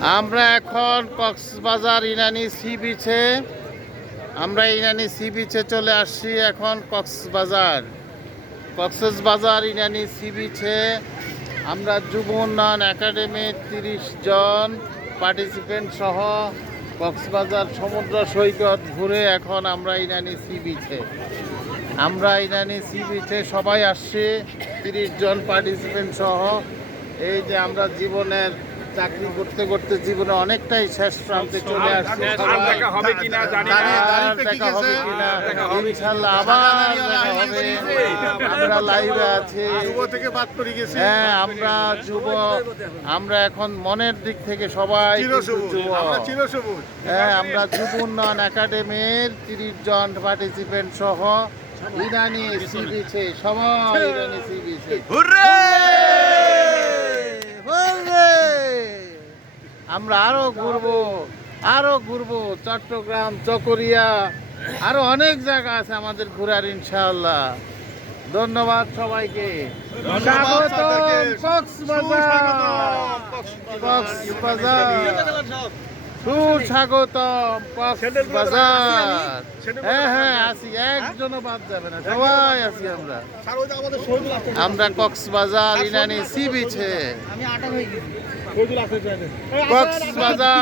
আমরা এখন কক্সবাজার ইনানি সি বিচে চলে আসছি। এখন কক্সবাজার ইনানি সি বিচে আমরা যুব উন্নয়ন একাডেমির 30 জন পার্টিসিপেন্ট সহ কক্সবাজার সমুদ্র সৈকত ঘুরে এখন আমরা ইনানি সি বিচে সবাই আসছি, 30 জন পার্টিসিপেন্ট সহ। এই যে আমরা জীবনের চাকরি করতে করতে জীবনে অনেকটাই শেষ প্রান্তে চলে আসছি। দেখা হবে কিনা জানি না, ইনশাআল্লাহ আবার দেখা হবে। আমরা লাইভে আছি, হ্যাঁ আমরা আমরা এখন মনের দিক থেকে সবাই হ্যাঁ আমরা যুব উন্নয়ন একাডেমির 30 জন পার্টিসিপেন্ট সহ ইরানি সি বিচে সবাই ইরানি সি বিচে আমরা আরো ঘুরবো চট্টগ্রাম, চকরিয়া, আরো অনেক জায়গা আছে আমাদের ঘোরার ইনশাআল্লাহ। ধন্যবাদ সবাইকে। স্বাগতম কক্সবাজার, সুস্বাগতম কক্সবাজার। হ্যাঁ আছি, একজনও বাদ যাবে না, সবাই আছি আমরা কক্সবাজার ইনানি সি বিচে। কক্সবাজার